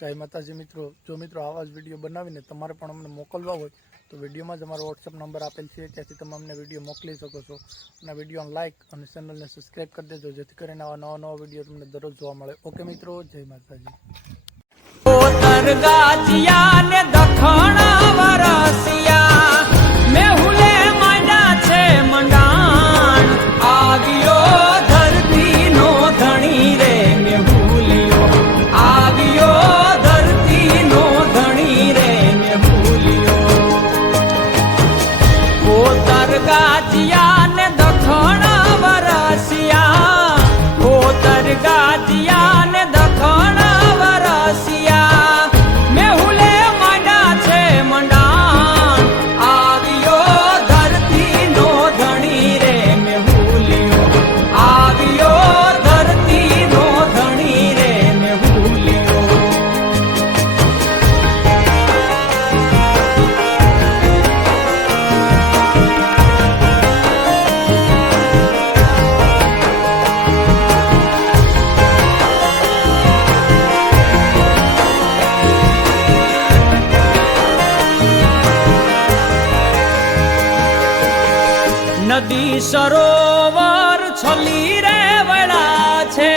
जय माताजी मित्रों। जो मित्रों आवा ज विडियो बनावीने तमारे पण अमने मोकलवा होय तो विडियो में ज अमारो व्हाट्सएप नंबर आपेल छे, त्याथी तमे अमने विडियो मोकली शको छो। અને વિડિયોને લાઈક અને ચેનલને સબસ્ક્રાઇબ કરી દેજો, જેથી કરીને આવા નવા વિડિયો તમને દરરોજ જોવા મળે। ઓકે મિત્રો, જય માતાજી। ગાજિયા ને દખણા વરસિયા મેહુલે માંડા છે મંડાણ આવ્યો ધરતી નો ધણી રે મેહુલિયો આવ્યો ધરતી નો ધણી રે મેહુલિયો કોતર ગાજિયા ને દખણા વરસિયા કોતર ગાજિયા ને દખણા વરસિયા नदी सरोवर छली रे वड़ा छे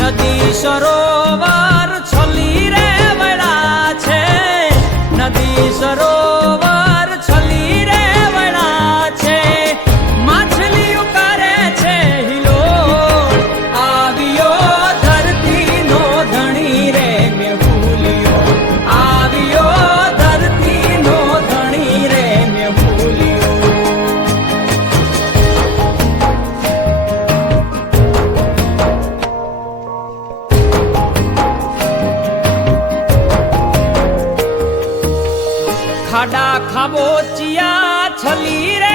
नदी सरोवर छली रे वड़ा छे नदी सरोवर छली रे वड़ा छे माछलियों करे छे हिलोळ आवियो धरती नो धणी रे मेहुलियो आवियो धरती नो धणी रे मेहुलियो खाडा खाबोचिया छली रे